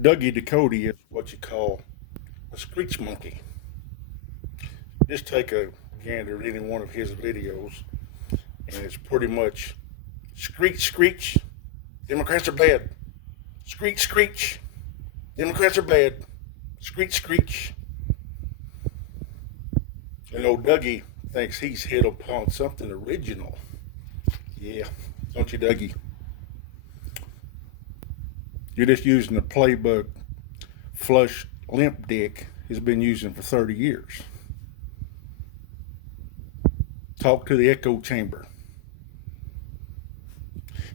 Ducote is what you call a screech monkey. Just take a gander at any one of his videos, and it's pretty much screech, screech, Democrats are bad. Screech, screech, Democrats are bad. Screech, screech. And old Dougie thinks he's hit upon something original. Yeah, don't you, Dougie? You're just using the playbook flush limp dick has been using for 30 years. Talk to the echo chamber.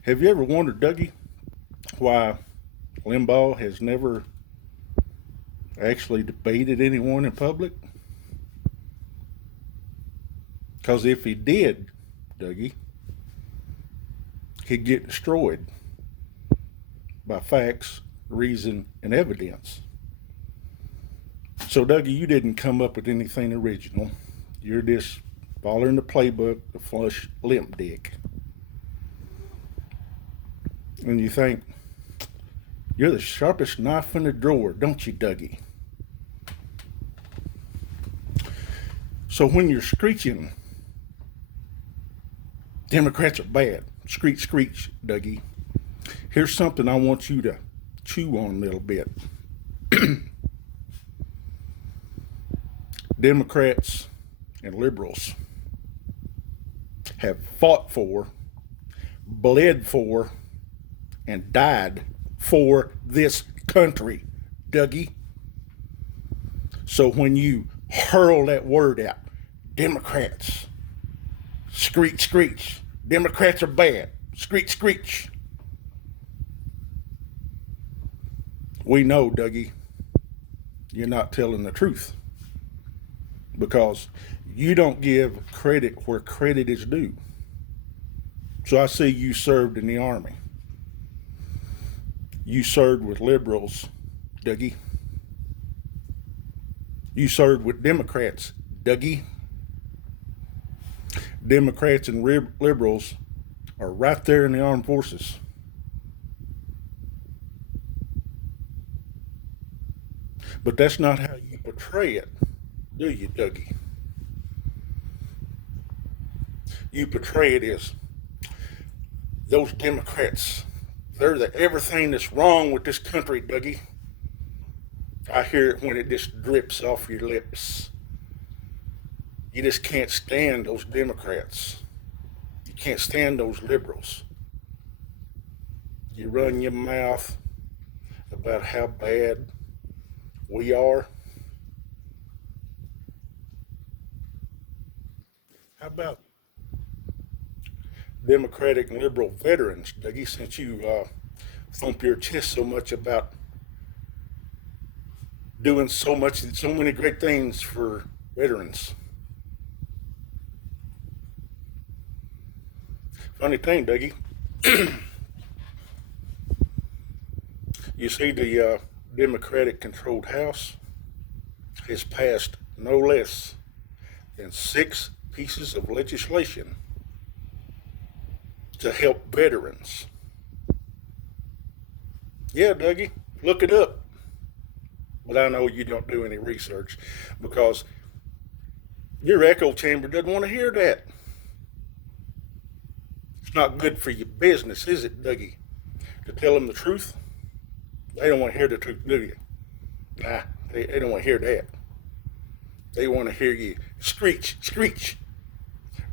Have you ever wondered, Dougie, why Limbaugh has never actually debated anyone in public? Because if he did, Dougie, he'd get destroyed by facts, reason, and evidence. So, Dougie, you didn't come up with anything original. You're just following the playbook, the flush limp dick. And you think, you're the sharpest knife in the drawer, don't you, Dougie? So when you're screeching, Democrats are bad, screech, screech, Dougie, here's something I want you to chew on a little bit. Democrats and liberals have fought for, bled for, and died for this country, Dougie. So when you hurl that word out, Democrats, screech, screech, Democrats are bad, screech, screech, we know, Dougie, you're not telling the truth because you don't give credit where credit is due. So I see you served in the Army. You served with liberals, Dougie. You served with Democrats, Dougie. Democrats and liberals are right there in the armed forces. But that's not how you portray it, do you, Dougie? You portray it as those Democrats, they're the everything that's wrong with this country, Dougie. I hear it when it just drips off your lips. You just can't stand those Democrats. You can't stand those liberals. You run your mouth about how bad we are. How about Democratic and liberal veterans, Dougie, since you thump your chest so much about doing so many great things for veterans? Funny thing, Dougie, you see the Democratic controlled House has passed no less than 6 pieces of legislation to help veterans. Yeah, Dougie, look it up. But I know you don't do any research because your echo chamber doesn't want to hear that. It's not good for your business, is it, Dougie? To tell them the truth? They don't want to hear the truth, do you? Nah, they don't want to hear that. They want to hear you screech, screech.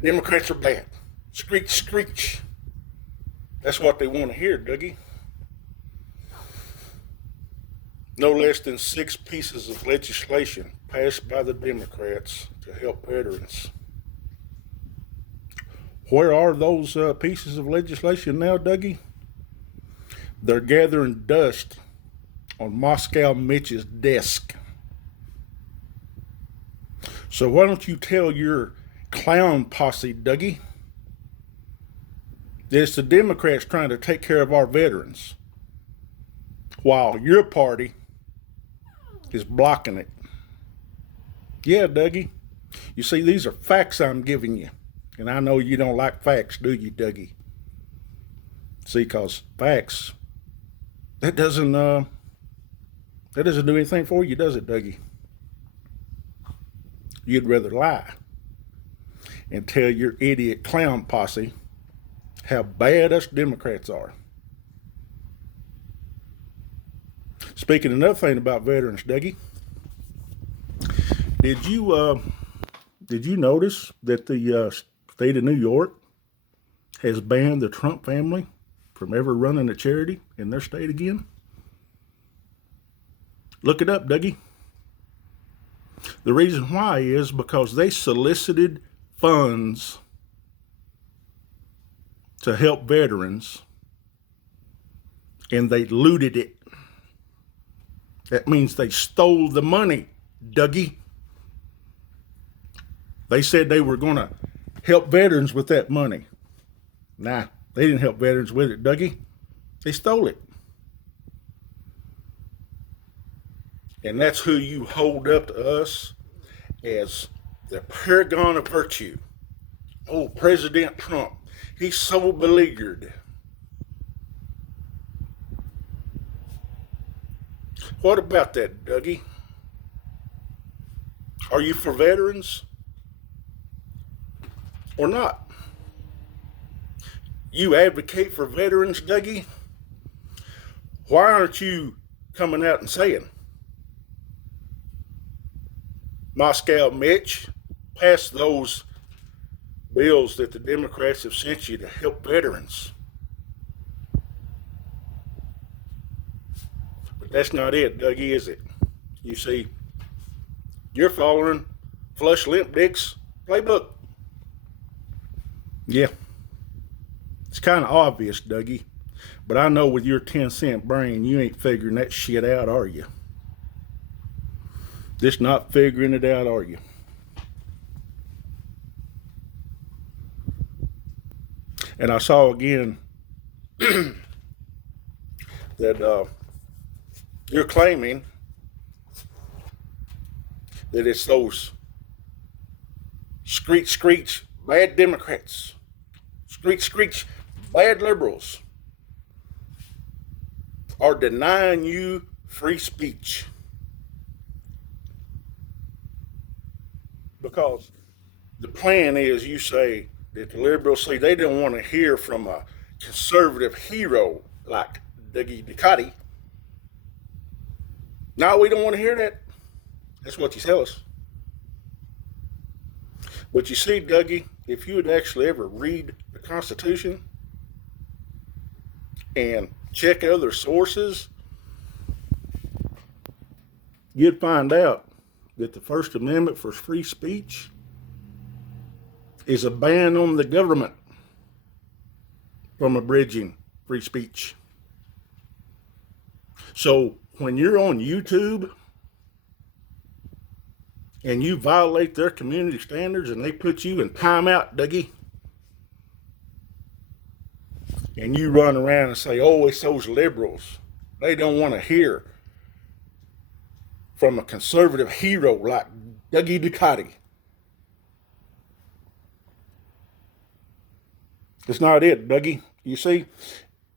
Democrats are bad. Screech, screech. That's what they want to hear, Dougie. No less than 6 pieces of legislation passed by the Democrats to help veterans. Where are those pieces of legislation now, Dougie? They're gathering dust on Moscow Mitch's desk. So why don't you tell your clown posse, Dougie, that it's the Democrats trying to take care of our veterans, while your party is blocking it. Yeah, Dougie. You see, these are facts I'm giving you. And I know you don't like facts, do you, Dougie? See, because facts, that doesn't That doesn't do anything for you, does it, Dougie? You'd rather lie and tell your idiot clown posse how bad us Democrats are. Speaking of another thing about veterans, Dougie, did you notice that the state of New York has banned the Trump family from ever running a charity in their state again? Look it up, Dougie. The reason why is because they solicited funds to help veterans and they looted it. That means they stole the money, Dougie. They said they were going to help veterans with that money. Nah, they didn't help veterans with it, Dougie. They stole it. And that's who you hold up to us as the paragon of virtue. Oh, President Trump. He's so beleaguered. What about that, Dougie? Are you for veterans or not? You advocate for veterans, Dougie? Why aren't you coming out and saying, Moscow Mitch, pass those bills that the Democrats have sent you to help veterans? But that's not it, Dougie, is it? You see, you're following Flush Limp Dick's playbook. Yeah, it's kind of obvious, Dougie. But I know with your 10-cent brain, you ain't figuring that shit out, are you? Just not figuring it out, are you? And I saw again that you're claiming that it's those Screech, bad Democrats, Screech, bad liberals are denying you free speech. Because the plan is, you say, that the liberals say they don't want to hear from a conservative hero like Ducote. No, we don't want to hear that. That's what you tell us. But you see, Dougie, if you would actually ever read the Constitution and check other sources, you'd find out that the First Amendment for free speech is a ban on the government from abridging free speech. So when you're on YouTube and you violate their community standards and they put you in timeout, Dougie, and you run around and say, oh, it's those liberals, they don't want to hear from a conservative hero like Dougie Ducote. It's not it, Dougie. You see,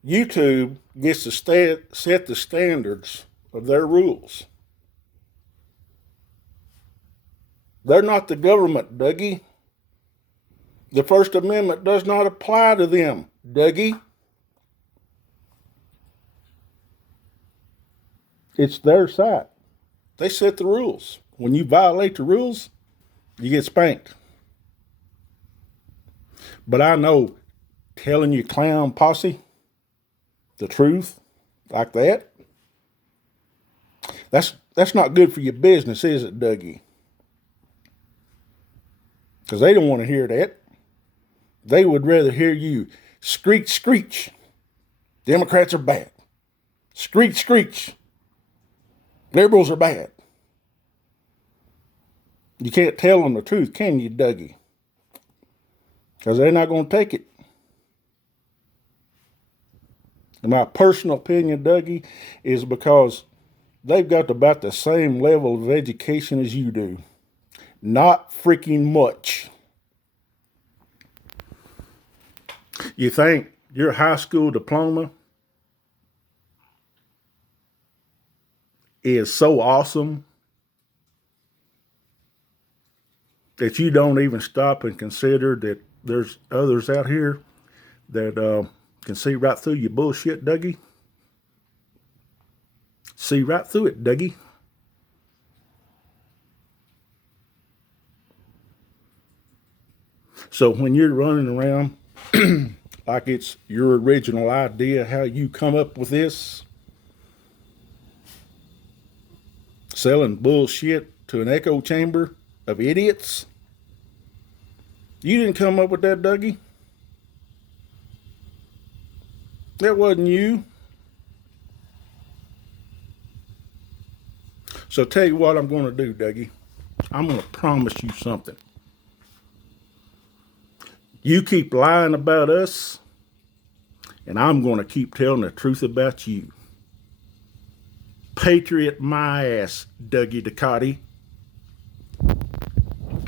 YouTube gets to set the standards of their rules. They're not the government, Dougie. The First Amendment does not apply to them, Dougie. It's their site. They set the rules. When you violate the rules, you get spanked. But I know telling your clown posse the truth like that, that's not good for your business, is it, Dougie? Because they don't want to hear that. They would rather hear you screech. Democrats are bad. Screech. Liberals are bad. You can't tell them the truth, can you, Dougie? Because they're not going to take it. And my personal opinion, Dougie, is because they've got about the same level of education as you do. Not freaking much. You think your high school diploma is so awesome that you don't even stop and consider that there's others out here that can see right through your bullshit, Dougie. See right through it, Dougie. So when you're running around like it's your original idea, how you come up with this, selling bullshit to an echo chamber of idiots, you didn't come up with that, Dougie. That wasn't you. So tell you what I'm going to do, Dougie. I'm going to promise you something. You keep lying about us, and I'm going to keep telling the truth about you. Patriot my ass, Dougie Ducote.